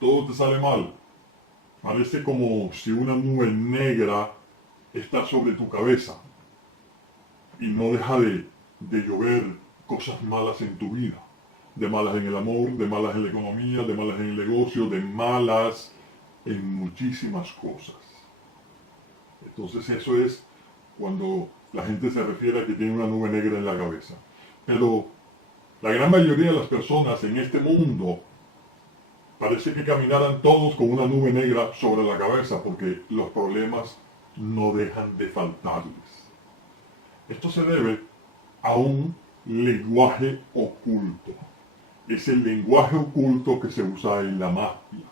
todo te sale mal. Parece como si una nube negra está sobre tu cabeza y no deja de llover cosas malas en tu vida. De malas en el amor, de malas en la economía, de malas en el negocio, de malas en muchísimas cosas. Entonces eso es cuando la gente se refiere a que tiene una nube negra en la cabeza. Pero la gran mayoría de las personas en este mundo parece que caminaran todos con una nube negra sobre la cabeza porque los problemas no dejan de faltarles. Esto se debe a un lenguaje oculto. Es el lenguaje oculto que se usa en la magia.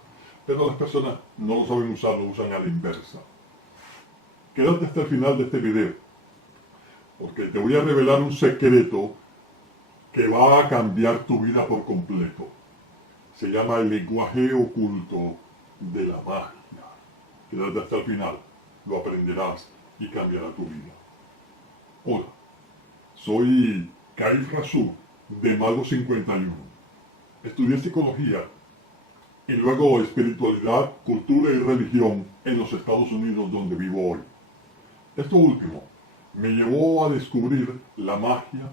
Pero las personas no lo saben usar, lo usan a la inversa. Quédate hasta el final de este video, porque te voy a revelar un secreto que va a cambiar tu vida por completo. Se llama el lenguaje oculto de la magia. Quédate hasta el final, lo aprenderás y cambiará tu vida. Hola, soy Kaif Rasu de Mago 51. Estudié psicología y luego espiritualidad, cultura y religión en los Estados Unidos donde vivo hoy. Esto último me llevó a descubrir la magia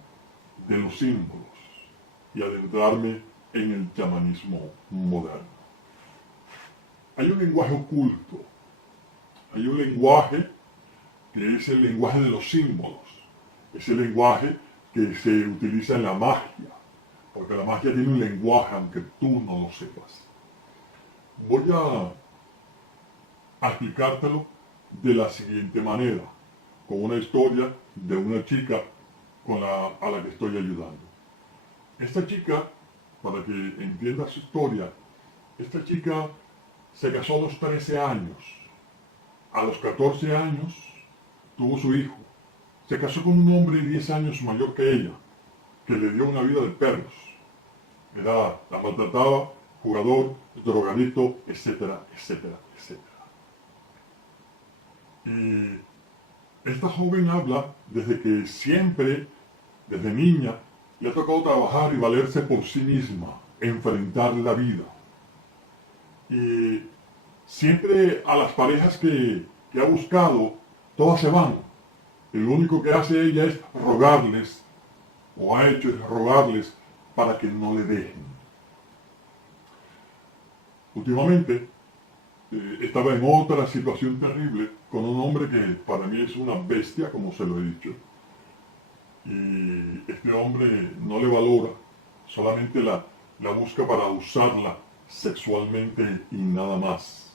de los símbolos y adentrarme en el chamanismo moderno. Hay un lenguaje oculto, hay un lenguaje que es el lenguaje de los símbolos, es el lenguaje que se utiliza en la magia, porque la magia tiene un lenguaje aunque tú no lo sepas. Voy a explicártelo de la siguiente manera, con una historia de una chica a la que estoy ayudando. Esta chica, para que entiendas su historia, esta chica se casó a los 13 años. A los 14 años tuvo su hijo. Se casó con un hombre 10 años mayor que ella, que le dio una vida de perros. La maltrataba, jugador, drogadicto, etcétera, etcétera, etcétera. Y esta joven habla desde que siempre, desde niña, le ha tocado trabajar y valerse por sí misma, enfrentar la vida. Y siempre a las parejas que ha buscado, todas se van. Y lo único que hace ella es rogarles, o ha hecho es rogarles para que no le dejen. Últimamente estaba en otra situación terrible con un hombre que para mí es una bestia, como se lo he dicho. Y este hombre no le valora, solamente la busca para usarla sexualmente y nada más.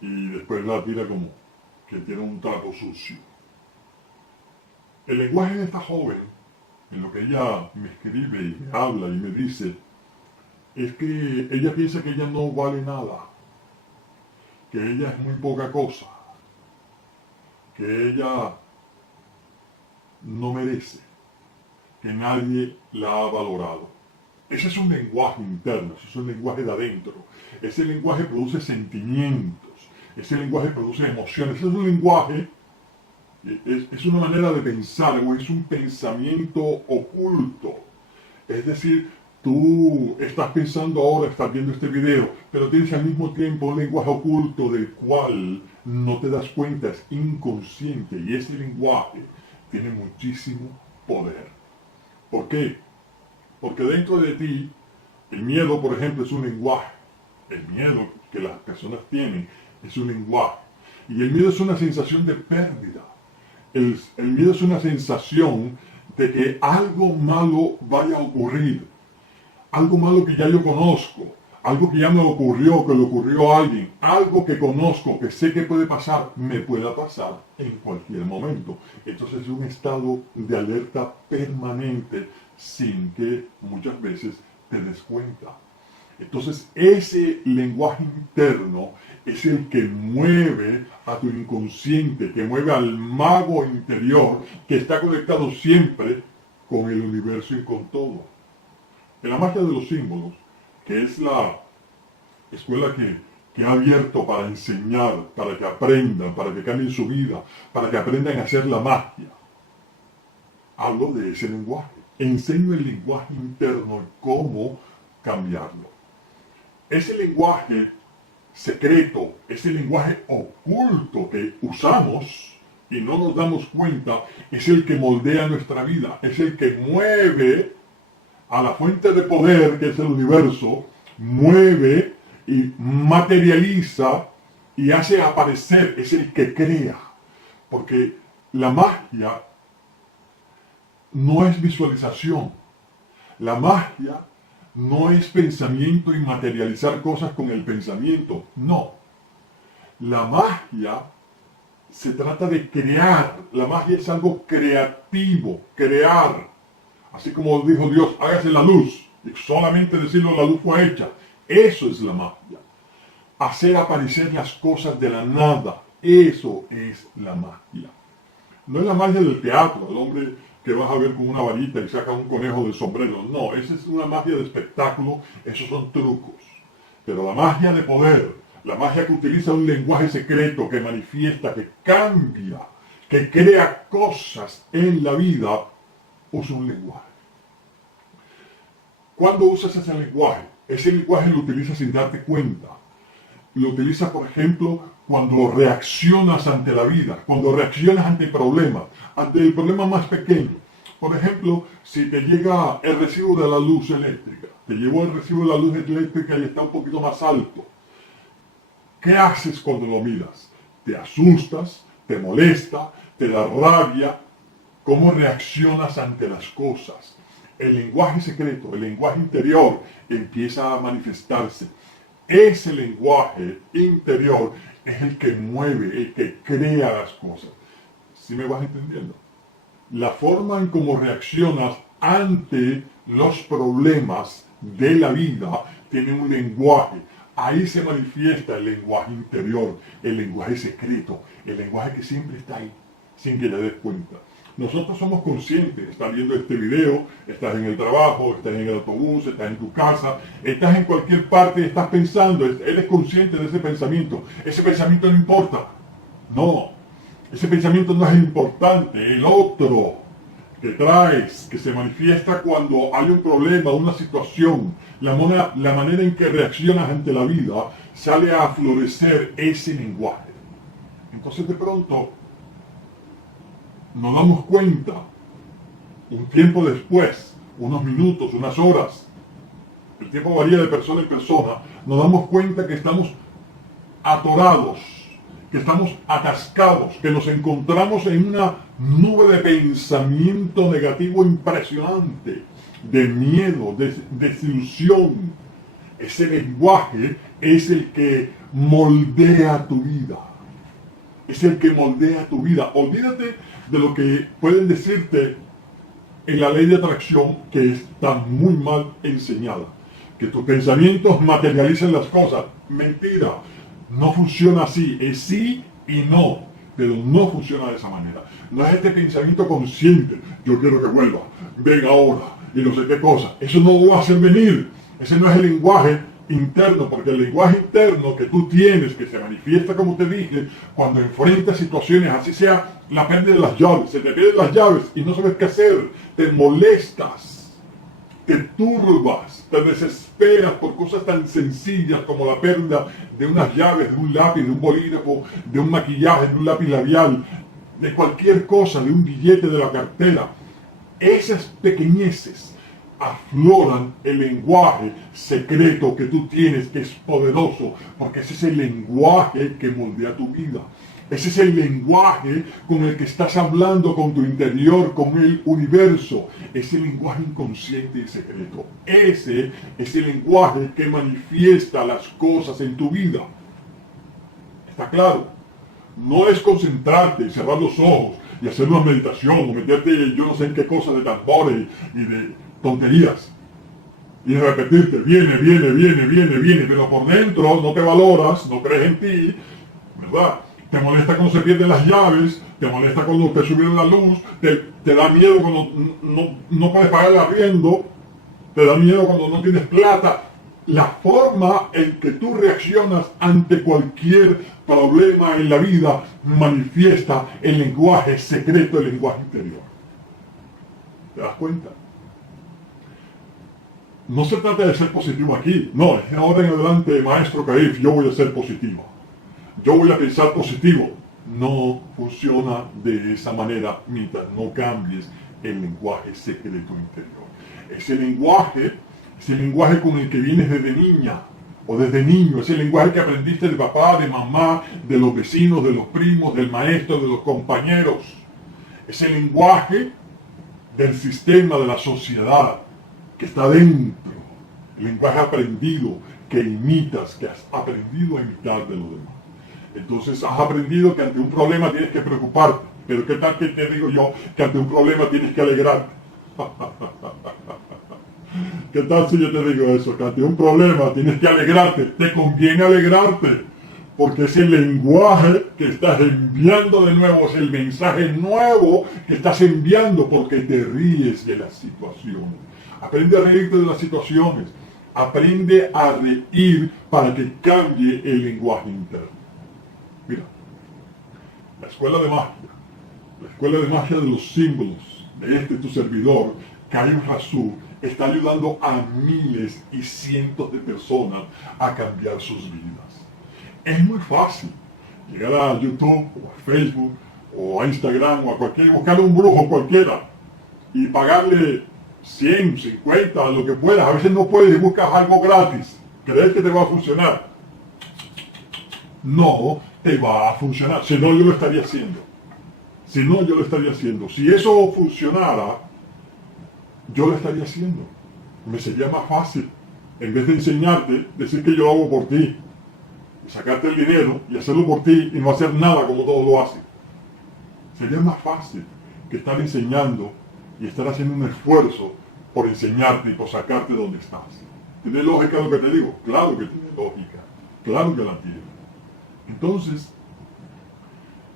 Y después la tira como que tiene un trapo sucio. El lenguaje de esta joven, en lo que ella me escribe y me habla y me dice, es que ella piensa que ella no vale nada, que ella es muy poca cosa, que ella no merece, que nadie la ha valorado. Ese es un lenguaje interno, ese es un lenguaje de adentro. Ese lenguaje produce sentimientos, ese lenguaje produce emociones, ese es un lenguaje, es una manera de pensar, o es un pensamiento oculto. Es decir, tú estás pensando ahora, estás viendo este video, pero tienes al mismo tiempo un lenguaje oculto del cual no te das cuenta, es inconsciente, y ese lenguaje tiene muchísimo poder. ¿Por qué? Porque dentro de ti, el miedo, por ejemplo, es un lenguaje. El miedo que las personas tienen es un lenguaje. Y el miedo es una sensación de pérdida. El miedo es una sensación de que algo malo vaya a ocurrir. Algo malo que ya yo conozco. Algo que ya me ocurrió, que le ocurrió a alguien. Algo que conozco, que sé que puede pasar, me pueda pasar en cualquier momento. Entonces es un estado de alerta permanente sin que muchas veces te des cuenta. Entonces ese lenguaje interno es el que mueve a tu inconsciente, que mueve al mago interior que está conectado siempre con el universo y con todo. En la magia de los símbolos, que es la escuela que ha abierto para enseñar, para que aprendan, para que cambien su vida, para que aprendan a hacer la magia, hablo de ese lenguaje. Enseño el lenguaje interno y cómo cambiarlo. ese lenguaje secreto, ese lenguaje oculto que usamos y no nos damos cuenta, es el que moldea nuestra vida, es el que mueve a la fuente de poder que es el universo, mueve y materializa y hace aparecer, es el que crea. Porque la magia no es visualización, la magia no es pensamiento y materializar cosas con el pensamiento, no. La magia se trata de crear, la magia es algo creativo, crear. Así como dijo Dios, hágase la luz, y solamente decirlo, la luz fue hecha. Eso es la magia. Hacer aparecer las cosas de la nada, eso es la magia. No es la magia del teatro, el hombre que vas a ver con una varita y saca un conejo del sombrero. No, esa es una magia de espectáculo, esos son trucos. Pero la magia de poder, la magia que utiliza un lenguaje secreto, que manifiesta, que cambia, que crea cosas en la vida, usa un lenguaje. ¿Cuándo usas ese lenguaje? Ese lenguaje lo utilizas sin darte cuenta. Lo utilizas, por ejemplo, cuando reaccionas ante la vida, cuando reaccionas ante el problema más pequeño. Por ejemplo, si te llega el recibo de la luz eléctrica, te llegó el recibo de la luz eléctrica y está un poquito más alto. ¿Qué haces cuando lo miras? ¿Te asustas? ¿Te molesta? ¿Te da rabia? ¿Cómo reaccionas ante las cosas? El lenguaje secreto, el lenguaje interior empieza a manifestarse. Ese lenguaje interior es el que mueve, el que crea las cosas. ¿Sí me vas entendiendo? La forma en cómo reaccionas ante los problemas de la vida tiene un lenguaje. Ahí se manifiesta el lenguaje interior, el lenguaje secreto, el lenguaje que siempre está ahí, sin que te des cuenta. Nosotros somos conscientes, estás viendo este video, estás en el trabajo, estás en el autobús, estás en tu casa, estás en cualquier parte, estás pensando, eres consciente de ese pensamiento. Ese pensamiento no importa. No, ese pensamiento no es importante. El otro que traes, que se manifiesta cuando hay un problema, una situación, la manera en que reaccionas ante la vida, sale a florecer ese lenguaje. Entonces de pronto nos damos cuenta, un tiempo después, unos minutos, unas horas, el tiempo varía de persona en persona, nos damos cuenta que estamos atorados, que estamos atascados, que nos encontramos en una nube de pensamiento negativo impresionante, de miedo, de desilusión. Ese lenguaje es el que moldea tu vida. Es el que moldea tu vida. Olvídate de lo que pueden decirte en la ley de atracción, que está muy mal enseñada. Que tus pensamientos materialicen las cosas. Mentira. No funciona así. Es sí y no. Pero no funciona de esa manera. No es este pensamiento consciente. Yo quiero que vuelva. Ven ahora. Y no sé qué cosa. Eso no lo va a hacer venir. Ese no es el lenguaje interno, porque el lenguaje interno que tú tienes, que se manifiesta, como te dije, cuando enfrentas situaciones, así sea la pérdida de las llaves, se te pierden las llaves y no sabes qué hacer, te molestas, te turbas, te desesperas por cosas tan sencillas como la pérdida de unas llaves, de un lápiz, de un bolígrafo, de un maquillaje, de un lápiz labial, de cualquier cosa, de un billete de la cartera. Esas pequeñeces afloran el lenguaje secreto que tú tienes, que es poderoso, porque ese es el lenguaje que moldea tu vida. Ese es el lenguaje con el que estás hablando con tu interior, con el universo. Ese lenguaje inconsciente y secreto. Ese es el lenguaje que manifiesta las cosas en tu vida. ¿Está claro? No es concentrarte y cerrar los ojos y hacer una meditación o meterte yo no sé en qué cosa de tambores y de tonterías y repetirte, viene, pero por dentro no te valoras, no crees en ti, ¿verdad? Te molesta cuando se pierden las llaves, te molesta cuando te subieron la luz, te da miedo cuando no puedes pagar el arriendo, te da miedo cuando no tienes plata. La forma en que tú reaccionas ante cualquier problema en la vida manifiesta el lenguaje secreto, el lenguaje interior. ¿Te das cuenta? No se trata de ser positivo aquí. No, es ahora en adelante, maestro Caif, yo voy a ser positivo. Yo voy a pensar positivo. No funciona de esa manera mientras no cambies el lenguaje secreto interior. Ese lenguaje con el que vienes desde niña o desde niño, ese lenguaje que aprendiste de papá, de mamá, de los vecinos, de los primos, del maestro, de los compañeros. Ese lenguaje del sistema, de la sociedad, que está dentro. El lenguaje aprendido que imitas, que has aprendido a imitar de los demás. Entonces has aprendido que ante un problema tienes que preocuparte. Pero ¿qué tal que te digo yo que ante un problema tienes que alegrarte? ¿Qué tal si yo te digo eso? Que ante un problema tienes que alegrarte. Te conviene alegrarte. Porque es el lenguaje que estás enviando de nuevo, es el mensaje nuevo que estás enviando porque te ríes de las situaciones. Aprende a reírte de las situaciones. Aprende a reír para que cambie el lenguaje interno. Mira, la escuela de magia de los símbolos de tu servidor, Caio Rasú, está ayudando a miles y cientos de personas a cambiar sus vidas. Es muy fácil llegar a YouTube o a Facebook o a Instagram o a cualquier, buscar un brujo cualquiera y pagarle 100, 50, lo que puedas. A veces no puedes y buscas algo gratis. ¿Crees que te va a funcionar? No te va a funcionar. Si no, yo lo estaría haciendo. Si eso funcionara, yo lo estaría haciendo. Me sería más fácil. En vez de enseñarte, decir que yo lo hago por ti. Y sacarte el dinero y hacerlo por ti y no hacer nada como todos lo hacen. Sería más fácil que estar enseñando y estar haciendo un esfuerzo por enseñarte y por sacarte de donde estás. ¿Tiene lógica lo que te digo? Claro que tiene lógica. Claro que la tiene. Entonces,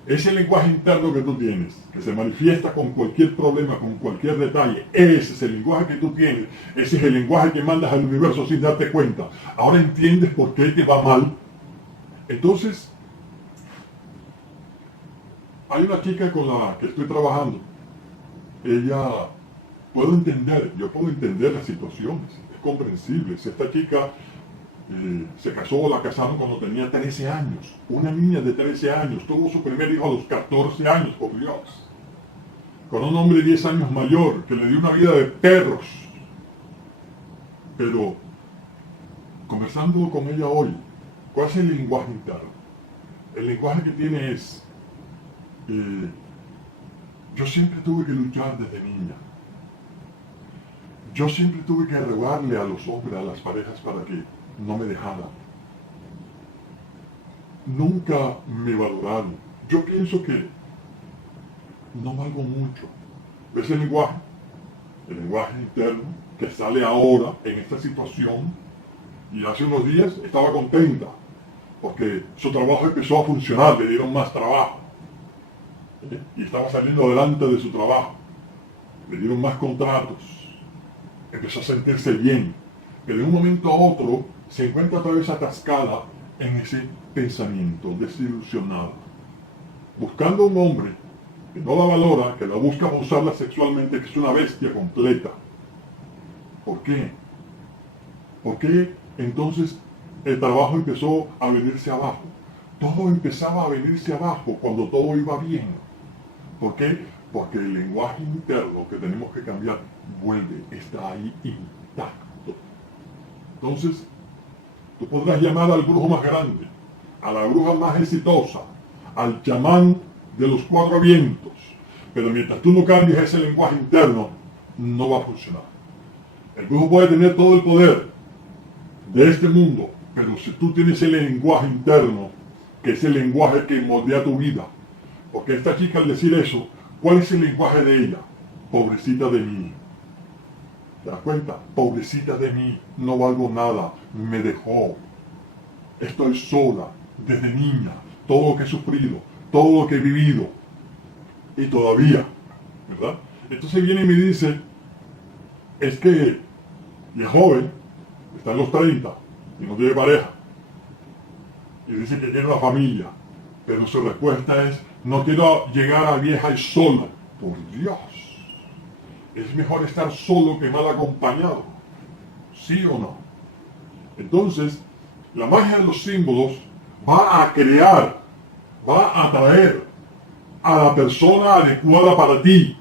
ese lenguaje interno que tú tienes, que se manifiesta con cualquier problema, con cualquier detalle, ese es el lenguaje que tú tienes, ese es el lenguaje que mandas al universo sin darte cuenta. Ahora entiendes por qué te va mal. Entonces, hay una chica con la que estoy trabajando. Yo puedo entender las situaciones, es comprensible. Si esta chica se casó o la casaron cuando tenía 13 años. Una niña de 13 años tuvo su primer hijo a los 14 años, por Dios. Con un hombre 10 años mayor que le dio una vida de perros. Pero, conversando con ella hoy, ¿cuál es el lenguaje interno? El lenguaje que tiene es, yo siempre tuve que luchar desde niña. Yo siempre tuve que rogarle a los hombres, a las parejas, para que no me dejaran. Nunca me valoraron. Yo pienso que no valgo mucho. ¿Ves el lenguaje? El lenguaje interno que sale ahora en esta situación, y hace unos días estaba contenta porque su trabajo empezó a funcionar, le dieron más trabajo y estaba saliendo adelante de su trabajo, le dieron más contratos, empezó a sentirse bien, pero de un momento a otro se encuentra otra vez atascada en ese pensamiento, desilusionada, buscando un hombre que no la valora, que la busca abusarla sexualmente, que es una bestia completa. ¿Por qué? ¿Por qué entonces el trabajo empezó a venirse abajo? Todo empezaba a venirse abajo cuando todo iba bien. ¿Por qué? Porque el lenguaje interno que tenemos que cambiar vuelve, está ahí intacto. Entonces, tú podrás llamar al brujo más grande, a la bruja más exitosa, al chamán de los 4 vientos, pero mientras tú no cambies ese lenguaje interno, no va a funcionar. El brujo puede tener todo el poder de este mundo, pero si tú tienes el lenguaje interno, que es el lenguaje que moldea tu vida, porque esta chica al decir eso, ¿cuál es el lenguaje de ella? Pobrecita de mí. ¿Te das cuenta? Pobrecita de mí, no valgo nada, me dejó. Estoy sola, desde niña, todo lo que he sufrido, todo lo que he vivido, y todavía, ¿verdad? Entonces viene y me dice, es que y es joven, está en los 30 y no tiene pareja, y dice que tiene una familia, pero su respuesta es, no quiero llegar a vieja y sola. Por Dios, es mejor estar solo que mal acompañado. ¿Sí o no? Entonces, la magia de los símbolos va a crear, va a atraer a la persona adecuada para ti.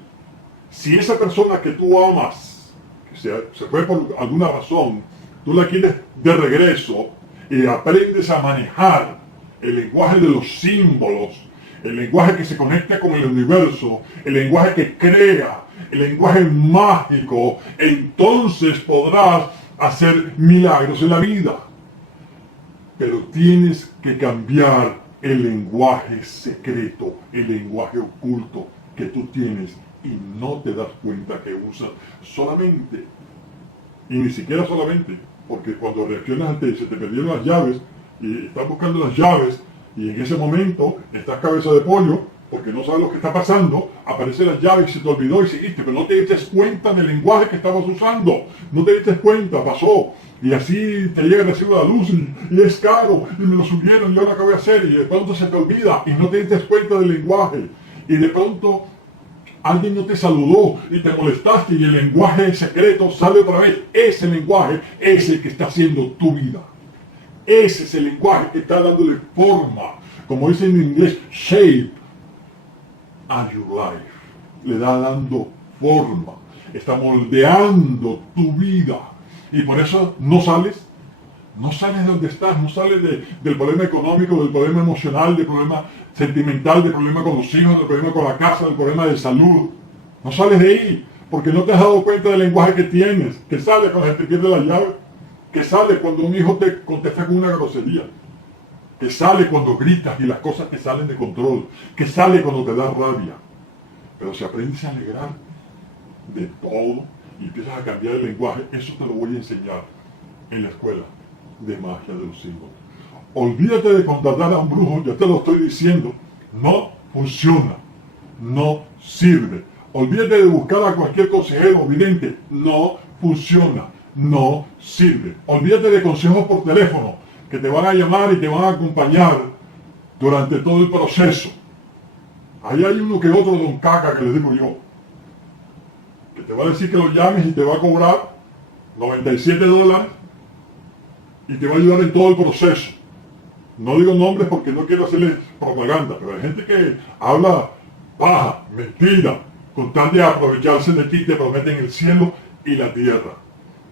Si esa persona que tú amas, que se fue por alguna razón, tú la quieres de regreso y aprendes a manejar el lenguaje de los símbolos, el lenguaje que se conecta con el universo, el lenguaje que crea, el lenguaje mágico, entonces podrás hacer milagros en la vida. Pero tienes que cambiar el lenguaje secreto, el lenguaje oculto que tú tienes y no te das cuenta que usas solamente, y ni siquiera solamente, porque cuando reaccionas ante se te perdieron las llaves y estás buscando las llaves y en ese momento estás cabeza de pollo porque no sabes lo que está pasando, aparecen las llaves y se te olvidó y seguiste, pero no te diste cuenta del lenguaje que estabas usando, no te diste cuenta, pasó. Y así te llega el recibo de la luz y es caro y me lo subieron y ahora qué voy a hacer y de pronto se te olvida y no te diste cuenta del lenguaje y de pronto alguien no te saludó y te molestaste y el lenguaje secreto sale otra vez. Ese lenguaje es el que está haciendo tu vida. Ese es el lenguaje que está dándole forma, como dicen en inglés, shape a your life. Le está dando forma, está moldeando tu vida. Y por eso no sales de donde estás, no sales del problema económico, del problema emocional, del problema sentimental, del problema con los hijos, del problema con la casa, del problema de salud. No sales de ahí, porque no te has dado cuenta del lenguaje que tienes, que sale cuando se te pierde la llave, que sale cuando un hijo te contesta con una grosería, que sale cuando gritas y las cosas te salen de control, que sale cuando te da rabia. Pero si aprendes a alegrar de todo y empiezas a cambiar el lenguaje, eso te lo voy a enseñar en la escuela de magia de los símbolos. Olvídate de contratar a un brujo, ya te lo estoy diciendo, no funciona, no sirve. Olvídate de buscar a cualquier consejero vidente, no funciona, no sirve. Olvídate de consejos por teléfono, que te van a llamar y te van a acompañar durante todo el proceso. Ahí hay uno que otro don caca que les digo yo, que te va a decir que lo llames y te va a cobrar $97 y te va a ayudar en todo el proceso. No digo nombres porque no quiero hacerles propaganda, pero hay gente que habla paja, mentira, con tal de aprovecharse de ti, te prometen el cielo y la tierra.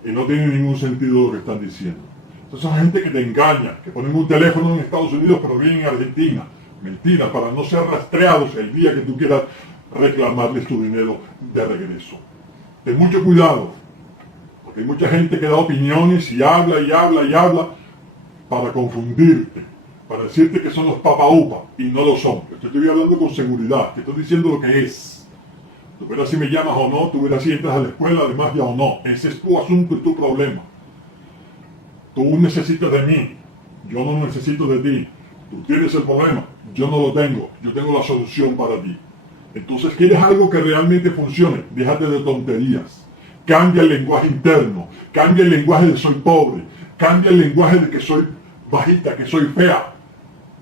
Y no tiene ningún sentido lo que están diciendo. Entonces hay gente que te engaña, que ponen un teléfono en Estados Unidos pero viven en Argentina. Mentira, para no ser rastreados el día que tú quieras reclamarles tu dinero de regreso. Ten mucho cuidado, porque hay mucha gente que da opiniones y habla y habla y habla para confundirte, para decirte que son los papaupa y no lo son. Yo te estoy hablando con seguridad, te estoy diciendo lo que es. Tú verás si me llamas o no, tú verás si entras a la escuela de magia o no. Ese es tu asunto y tu problema. Tú necesitas de mí, yo no necesito de ti. Tú tienes el problema, yo no lo tengo, yo tengo la solución para ti. Entonces, ¿quieres algo que realmente funcione? Déjate de tonterías. Cambia el lenguaje interno, cambia el lenguaje de soy pobre, cambia el lenguaje de que soy bajita, que soy fea.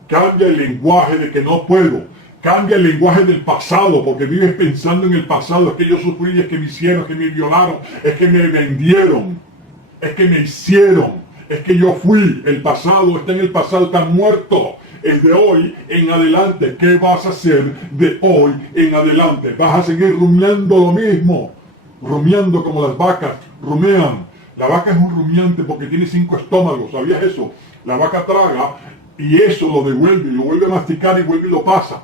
Cambia el lenguaje de que no puedo. Cambia el lenguaje del pasado, porque vives pensando en el pasado. Es que yo sufrí, es que me hicieron, es que me violaron, es que me vendieron, es que me hicieron. Es que yo fui, el pasado está en el pasado, está muerto. Es de hoy en adelante. ¿Qué vas a hacer de hoy en adelante? ¿Vas a seguir rumiando lo mismo? Rumiando como las vacas rumean. La vaca es un rumiante porque tiene 5 estómagos, ¿sabías eso? La vaca traga y eso lo devuelve, y lo vuelve a masticar y vuelve y lo pasa.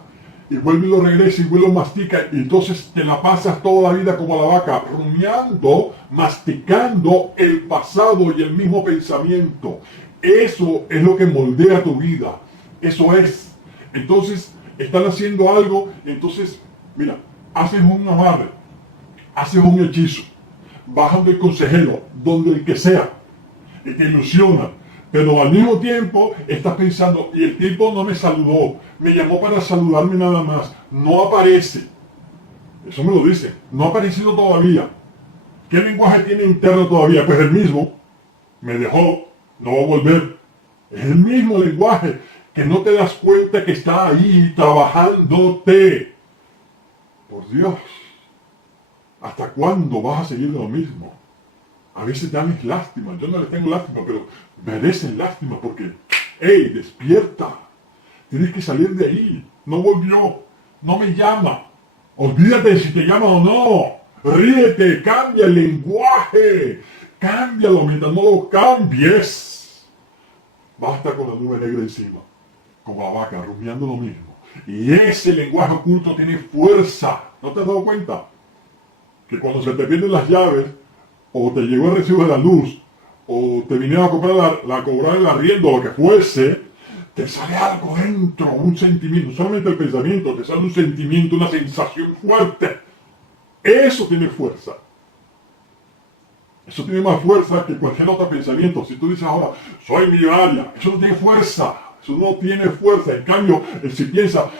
Y vuelve y lo regresa y vuelve y lo mastica. Y entonces te la pasas toda la vida como la vaca, rumiando, masticando el pasado y el mismo pensamiento. Eso es lo que moldea tu vida. Eso es. Entonces, están haciendo algo. Entonces, mira, haces un amarre, haces un hechizo, vas donde el consejero, donde el que sea, y te ilusiona. Pero al mismo tiempo estás pensando, y el tipo no me saludó, me llamó para saludarme nada más, no aparece. Eso me lo dice, no ha aparecido todavía. ¿Qué lenguaje tiene interno todavía? Pues el mismo, me dejó, no va a volver. Es el mismo lenguaje, que no te das cuenta que está ahí trabajándote. Por Dios, ¿hasta cuándo vas a seguir lo mismo? A veces dan lástima. Yo no les tengo lástima, pero merecen lástima porque, ¡hey, despierta! Tienes que salir de ahí. No volvió. No me llama. Olvídate si te llama o no. Ríete, cambia el lenguaje. Cámbialo mientras no lo cambies. Basta con la nube negra encima. Como la vaca, rumiando lo mismo. Y ese lenguaje oculto tiene fuerza. ¿No te has dado cuenta? Que cuando se te pierden las llaves, o te llegó el recibo de la luz, o te vinieron a cobrar el arriendo, lo que fuese, te sale algo dentro, un sentimiento, solamente el pensamiento, te sale un sentimiento, una sensación fuerte. Eso tiene fuerza. Eso tiene más fuerza que cualquier otro pensamiento. Si tú dices ahora, soy millonaria, eso no tiene fuerza. Eso no tiene fuerza. En cambio, si piensa,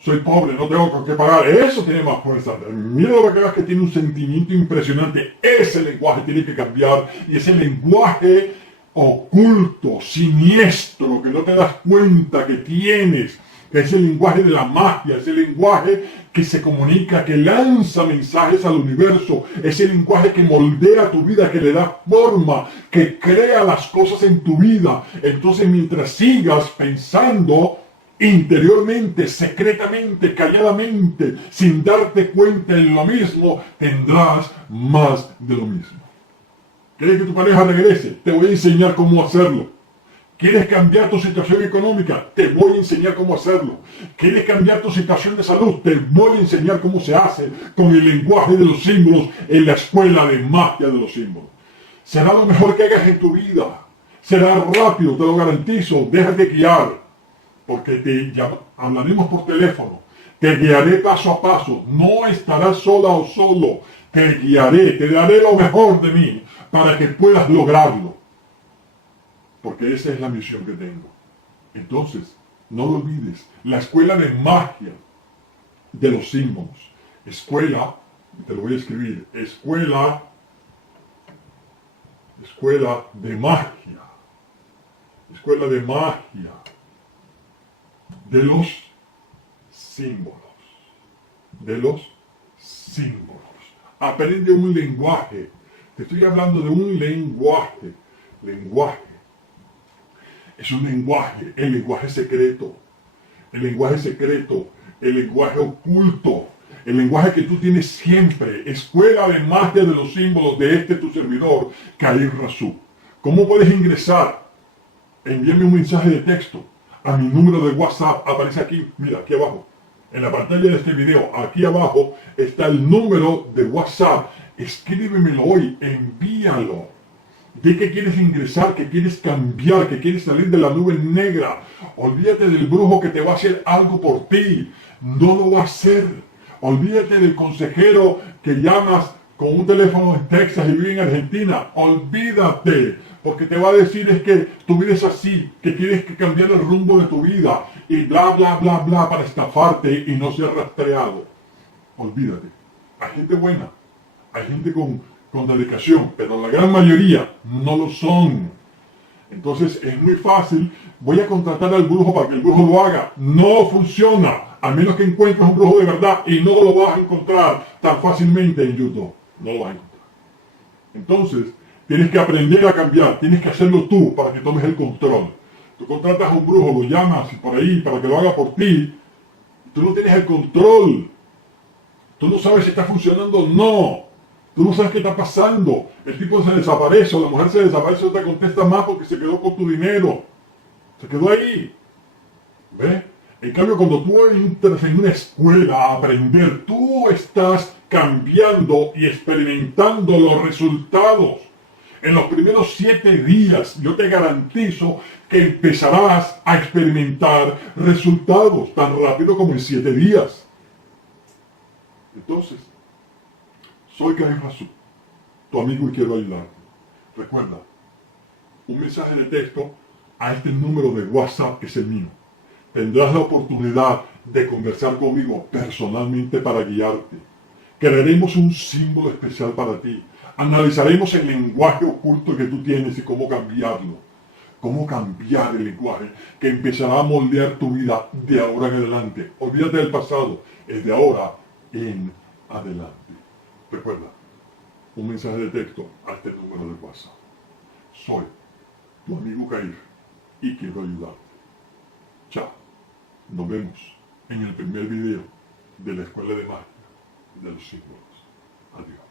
soy pobre, no tengo con qué pagar, eso tiene más fuerza. Mira lo que hagas, que tiene un sentimiento impresionante. Ese lenguaje tiene que cambiar. Y ese lenguaje oculto, siniestro, que no te das cuenta que tienes, que es el lenguaje de la magia, ese lenguaje que se comunica, que lanza mensajes al universo, ese lenguaje que moldea tu vida, que le da forma, que crea las cosas en tu vida. Entonces, mientras sigas pensando interiormente, secretamente, calladamente, sin darte cuenta en lo mismo, tendrás más de lo mismo. ¿Quieres que tu pareja regrese? Te voy a enseñar cómo hacerlo. ¿Quieres cambiar tu situación económica? Te voy a enseñar cómo hacerlo. ¿Quieres cambiar tu situación de salud? Te voy a enseñar cómo se hace con el lenguaje de los símbolos en la escuela de magia de los símbolos. Será lo mejor que hagas en tu vida. Será rápido, te lo garantizo. Déjate guiar, porque hablaremos por teléfono. Te guiaré paso a paso. No estarás sola o solo. Te guiaré, te daré lo mejor de mí para que puedas lograrlo. Porque esa es la misión que tengo. Entonces, no lo olvides. La escuela de magia de los símbolos. Escuela, te lo voy a escribir. Escuela de magia. Escuela de magia de los símbolos. De los símbolos. Aprende un lenguaje. Te estoy hablando de un lenguaje. Lenguaje. Es un lenguaje, el lenguaje secreto, el lenguaje secreto, el lenguaje oculto, el lenguaje que tú tienes siempre. Escuela de magia de los símbolos de tu servidor, Kair Razú. ¿Cómo puedes ingresar? Envíame un mensaje de texto a mi número de WhatsApp. Aparece aquí, mira, aquí abajo. En la pantalla de este video, aquí abajo, está el número de WhatsApp. Escríbemelo hoy, envíalo. ¿De qué quieres ingresar? ¿Qué quieres cambiar? ¿Qué quieres salir de la nube negra? Olvídate del brujo que te va a hacer algo por ti. No lo va a hacer. Olvídate del consejero que llamas con un teléfono en Texas y vive en Argentina. Olvídate. Porque te va a decir es que tu vida es así, que tienes que cambiar el rumbo de tu vida y bla, bla, bla, bla para estafarte y no ser rastreado. Olvídate. Hay gente buena. Hay gente con dedicación, pero la gran mayoría no lo son. Entonces es muy fácil, voy a contratar al brujo para que el brujo lo haga. No funciona, a menos que encuentres un brujo de verdad, y no lo vas a encontrar tan fácilmente en YouTube. No lo vas a encontrar. Entonces, tienes que aprender a cambiar, tienes que hacerlo tú para que tomes el control. Tú contratas a un brujo, lo llamas por ahí para que lo haga por ti. Tú no tienes el control. Tú no sabes si está funcionando o no. Tú no sabes qué está pasando. El tipo se desaparece o la mujer se desaparece, no te contesta más porque se quedó con tu dinero. Se quedó ahí. ¿Ves? En cambio, cuando tú entras en una escuela a aprender, tú estás cambiando y experimentando los resultados. En los primeros 7 días, yo te garantizo que empezarás a experimentar resultados tan rápido como en 7 días. Entonces, soy Kair Razú, tu amigo y quiero ayudarte. Recuerda, un mensaje de texto a este número de WhatsApp que es el mío. Tendrás la oportunidad de conversar conmigo personalmente para guiarte. Crearemos un símbolo especial para ti. Analizaremos el lenguaje oculto que tú tienes y cómo cambiarlo. Cómo cambiar el lenguaje que empezará a moldear tu vida de ahora en adelante. Olvídate del pasado, es de ahora en adelante. Recuerda, un mensaje de texto a este número de WhatsApp. Soy tu amigo Cair y quiero ayudarte. Chao. Nos vemos en el primer video de la Escuela de Magia de los Símbolos. Adiós.